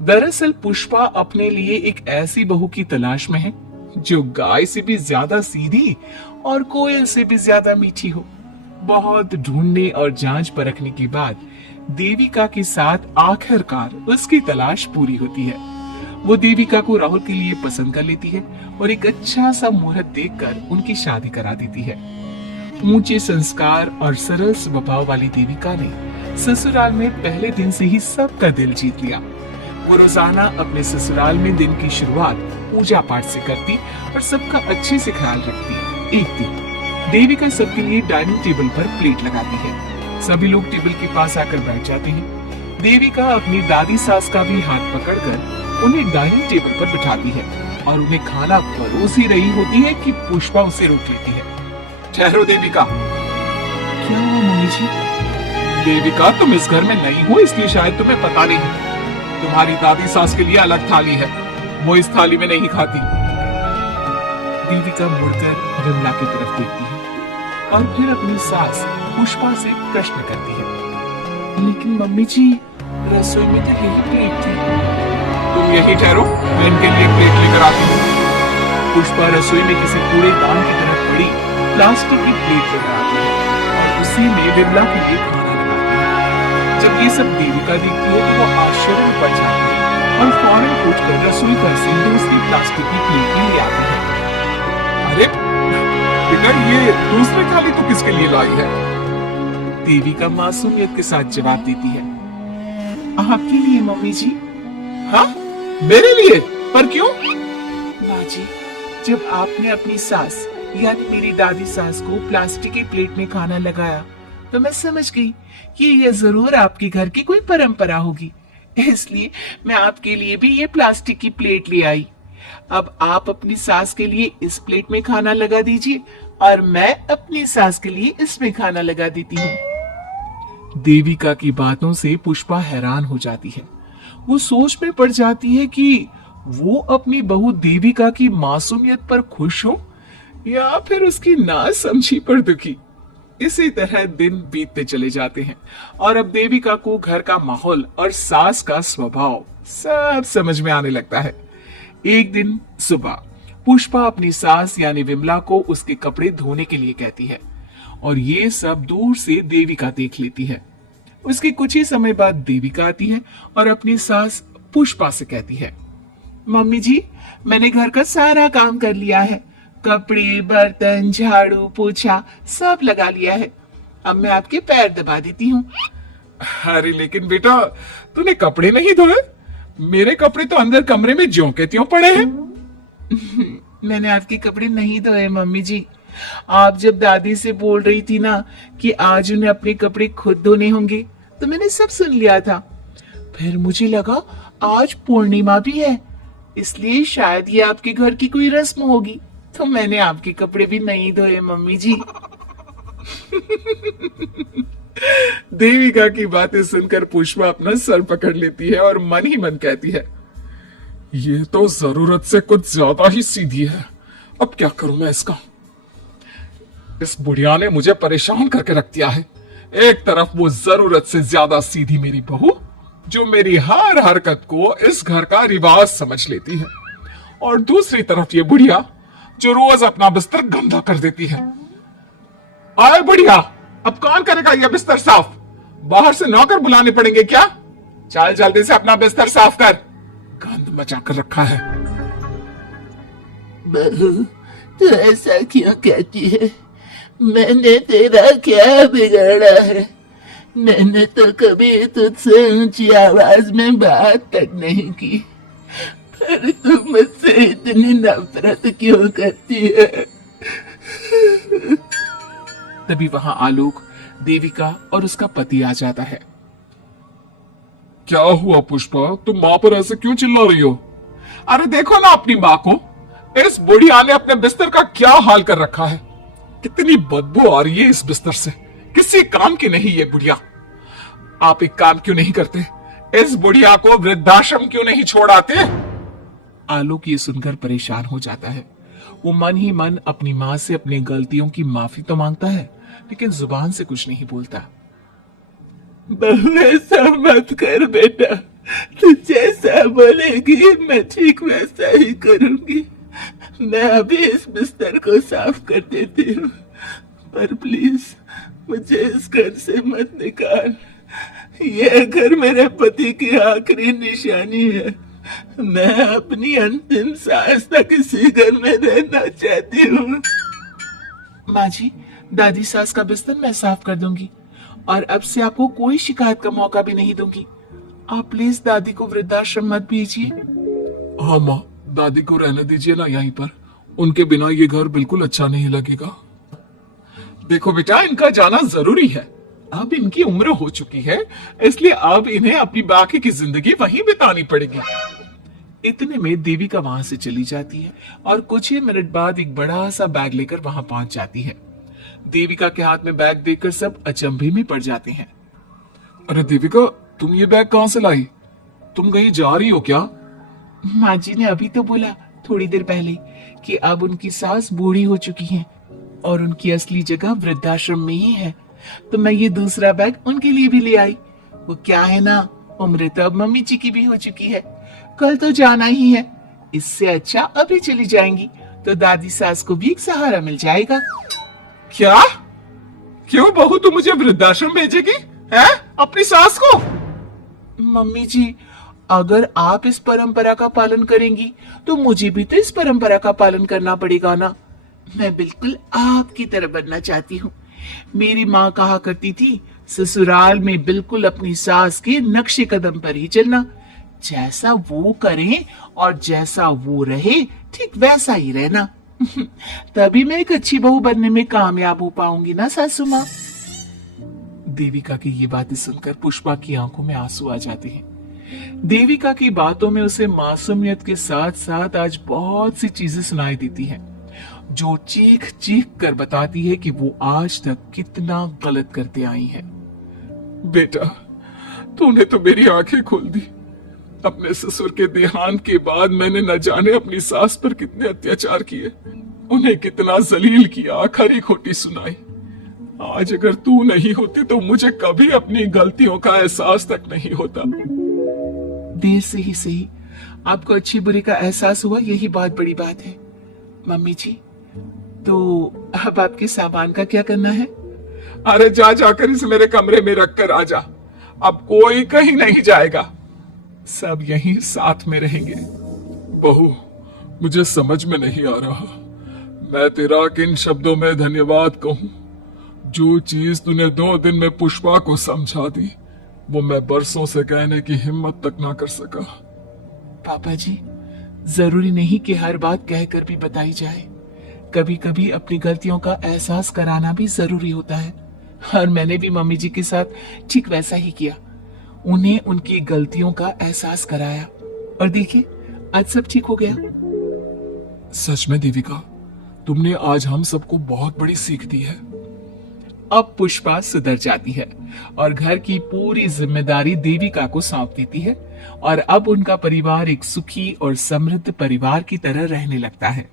दरअसल पुष्पा अपने लिए एक ऐसी बहू की तलाश में है जो गाय से भी ज्यादा सीधी और कोयल से भी ज्यादा मीठी हो। बहुत ढूंढने और जांच परखने के बाद देविका के साथ आखिरकार उसकी तलाश पूरी होती है। वो देविका को राहुल के लिए पसंद कर लेती है और एक अच्छा सा मुहूर्त देखकर उनकी शादी करा देती है। ऊंचे संस्कार और सरल स्वभाव वाली देविका ने ससुराल में पहले दिन से ही सबका दिल जीत लिया। वो रोजाना अपने ससुराल में दिन की शुरुआत पूजा पाठ से करती और सबका अच्छे से ख्याल रखती। एक दिन देविका सबके लिए डाइनिंग टेबल पर प्लेट लगाती है। सभी लोग टेबल के पास आकर बैठ जाते हैं। देविका अपनी दादी सास का भी हाथ पकड़कर उन्हें डाइनिंग टेबल पर बिठाती है और उन्हें खाना परोस ही रही होती है कि पुष्पा उसे रोक लेती है। ठहरो देविका। क्या हुआ मम्मी जी? देविका, तुम इस घर में नहीं हो इसलिए शायद तुम्हें पता नहीं। तुम्हारी दादी सास के लिए अलग थाली है, वो इस थाली में नहीं खाती। देविका मुड़कर विमला की तरफ देखती है और फिर अपनी सास पुष्पा से प्रश्न करती है, लेकिन मम्मी जी रसोई में तो यही प्लेट थी। तुम यही ठहरो, मैं इनके लिए प्लेट लेकर आती हूँ। पुष्पा रसोई में किसी कूड़ेदान की तरफ पड़ी प्लास्टिक की प्लेट लेकर आती है और उसी में विमला के लिए खाना लगाती है। जब ये सब देविका देखती है तो वो आश्चर्य में पड़ जाती है और फौरन उठकर रसोई घर से दूसरी प्लास्टिक की प्लेट ले आती है। अरे बेटा, ये दूसरी थाली तो किसके लिए लाई है? देविका मासूमियत के साथ जवाब देती है, आपके लिए मम्मी जी। हाँ, मेरे लिए? पर क्यों? माँ जी, जब आपने अपनी सास यानी मेरी दादी सास को प्लास्टिक की प्लेट में खाना लगाया तो मैं समझ गई कि यह जरूर आपके घर की कोई परंपरा होगी, इसलिए मैं आपके लिए भी ये प्लास्टिक की प्लेट ले आई। अब आप अपनी सास के लिए इस प्लेट में खाना लगा दीजिए और मैं अपनी सास के लिए इसमें खाना लगा देती हूँ। देविका की बातों से पुष्पा हैरान हो जाती है। वो सोच में पड़ जाती है कि वो अपनी बहू देविका की मासूमियत पर खुश हो या फिर उसकी नासमझी पर दुखी। इसी तरह दिन बीतते चले जाते हैं और अब देविका को घर का माहौल और सास का स्वभाव सब समझ में आने लगता है। एक दिन सुबह पुष्पा अपनी सास यानी विमला को उसके कपड़े धोने के लिए कहती है और ये सब दूर से देविका देख लेती है। उसके कुछ ही समय बाद देविका आती है और अपनी सास पुष्पा से कहती है, मम्मी जी, मैंने घर का सारा काम कर लिया है, कपड़े, बर्तन, झाड़ू, पोछा सब लगा लिया है। अब मैं आपके पैर दबा देती हूँ। अरे लेकिन बेटा, तूने कपड़े नहीं धोए? मेरे कपड़े तो अंदर कमरे में ज्यों के त्यों पड़े हैं। मैंने आपके कपड़े नहीं धोए मम्मी जी। आप जब दादी से बोल रही थी ना कि आज उन्हें अपने कपड़े खुद धोने होंगे तो मैंने सब सुन लिया था। फिर मुझे लगा आज पूर्णिमा भी है, इसलिए शायद ये आपके घर की कोई रस्म होगी, तो मैंने आपके कपड़े भी नहीं धोए मम्मी जी। देविका की बातें सुनकर पुष्पा अपना सर पकड़ लेती है और मन ही मन कहती है, ये तो जरूरत से कुछ ज्यादा ही सीधी है। अब क्या करूं मैं इसका? इस बुढ़िया ने मुझे परेशान करके रख दिया है। एक तरफ वो जरूरत से ज्यादा सीधी मेरी बहू जो मेरी हर हरकत को इस घर का रिवाज समझ लेती है, और दूसरी तरफ ये बुढ़िया जो रोज अपना बिस्तर गंदा कर देती है। आए बुढ़िया, अब कौन करेगा यह बिस्तर साफ? बाहर से नौकर बुलाने पड़ेंगे क्या? चल जल्दी से अपना बिस्तर साफ कर, गंद मचा कर रखा है। बहू, तू ऐसा क्यों कहती है? मैंने तेरा क्या बिगाड़ा है? मैंने तो कभी तुझसे ऊंची आवाज में बात तक नहीं की, पर तू मुझसे इतनी नफरत क्यों करती है? तभी वहां आलोक, देविका और उसका पति आ जाता है। क्या हुआ पुष्पा, तुम माँ पर ऐसे क्यों चिल्ला रही हो? अरे देखो ना अपनी माँ को, इस बुढ़िया ने अपने बिस्तर का क्या हाल कर रखा है। कितनी बदबू आ रही है इस बिस्तर से, किसी काम की नहीं ये बुढ़िया। आप एक काम क्यों नहीं करते, इस बुढ़िया को वृद्धाश्रम क्यों नहीं छोड़ आते? आलोक ये सुनकर परेशान हो जाता है। वो मन ही मन अपनी माँ से अपनी गलतियों की माफी तो मांगता है, लेकिन जुबान से कुछ नहीं बोलता। बहू, ऐसा मत कर बेटा, तू जैसा बोलेगी मैं ठीक वैसा ही करूंगी। मैं अभी इस बिस्तर को साफ कर देती हूँ, पर प्लीज मुझे इस घर से मत निकाल। यह घर मेरे पति की आखिरी निशानी है। मैं अपनी अंतिम सांस तक इसी घर में रहना चाहती हूँ। माँ जी, दादी सास का बिस्तर मैं साफ कर दूंगी और अब से आपको कोई शिकायत का मौका भी नहीं दूंगी। आप प्लीज दादी को वृद्धाश्रम मत भेजिए। हाँ माँ, दादी को रहने दीजिए ना यहीं पर। उनके बिना ये घर बिल्कुल अच्छा नहीं लगेगा। देखो बेटा, इनका जाना जरूरी है। अब इनकी उम्र हो चुकी है, इसलिए अब इन्हें अपनी बाकी की जिंदगी वहीं बितानी पड़ेगी। इतने में देविका वहां से चली जाती है और कुछ ही मिनट बाद एक बड़ा सा बैग लेकर वहां पहुंच जाती है। देविका के हाथ में बैग देखकर सब अचंभे में पड़ जाते हैं। अरे देविका, तुम ये बैग कहां से लाई? तुम कहीं जा रही हो क्या? माँ जी ने अभी तो बोला थोड़ी देर पहले कि अब उनकी सास बूढ़ी हो चुकी हैं और उनकी असली जगह वृद्धाश्रम में ही है, तो मैं ये दूसरा बैग उनके लिए भी ले आई। वो क्या है ना, उम्र तो अब मम्मी जी की भी हो चुकी है, कल तो जाना ही है। इससे अच्छा अभी चली जाएंगी तो दादी सास को भी एक सहारा मिल जाएगा। क्या? क्यों बहू, तू मुझे वृद्धाश्रम भेजेगी है अपनी सास को? मम्मी जी, अगर आप इस परंपरा का पालन करेंगी तो मुझे भी तो इस परंपरा का पालन करना पड़ेगा ना। मैं बिल्कुल आपकी तरह बनना चाहती हूँ। मेरी माँ कहा करती थी, ससुराल में बिल्कुल अपनी सास के नक्शे कदम पर ही चलना। जैसा वो करें और जैसा वो रहे, ठीक वैसा ही रहना। तभी मैं एक अच्छी बहू बनने में कामयाब हो पाऊंगी ना सासू माँ। देविका की ये बातें सुनकर पुष्पा की आंखों में आंसू आ जाते हैं। देविका की बातों में उसे मासूमियत के साथ साथ आज बहुत सी चीजें सुनाई देती हैं, जो चीख चीख कर बताती है कि वो आज तक कितना गलत करते आई है। बेटा, तूने तो मेरी आंखें खोल दी। अपने ससुर के देहांत के बाद मैंने न जाने अपनी सास पर कितने अत्याचार किए, उन्हें कितना जलील किया, खरी खोटी सुनाई। आज अगर तू नहीं होती तो मुझे कभी अपनी गलतियों का एहसास तक नहीं होता। देर से ही सही आपको अच्छी बुरी का एहसास हुआ, यही बहुत बड़ी बात है। मम्मी जी, तो अब आपके सामान का क्या करना है? अरे जा जाकर इसे मेरे कमरे में रख कर आ जा। अब कोई कहीं नहीं जाएगा, सब यहीं साथ में रहेंगे। बहू, मुझे समझ में नहीं आ रहा मैं तेरा किन शब्दों में धन्यवाद कहूं। जो चीज तूने 2 दिन में पुष्पा को समझा दी, वो मैं बरसों से कहने की हिम्मत तक ना कर सका। पापा जी, जरूरी नहीं कि हर बात कहकर भी बताई जाए। कभी कभी अपनी गलतियों का एहसास कराना भी जरूरी होता है, और मैंने भी मम्मी जी के साथ ठीक वैसा ही किया। उन्हें उनकी गलतियों का एहसास कराया और देखिए आज सब ठीक हो गया। सच में देविका, तुमने आज हम सबको बहुत बड़ी सीख दी है। अब पुष्पा सुधर जाती है और घर की पूरी जिम्मेदारी देविका को सौंप देती है, और अब उनका परिवार एक सुखी और समृद्ध परिवार की तरह रहने लगता है।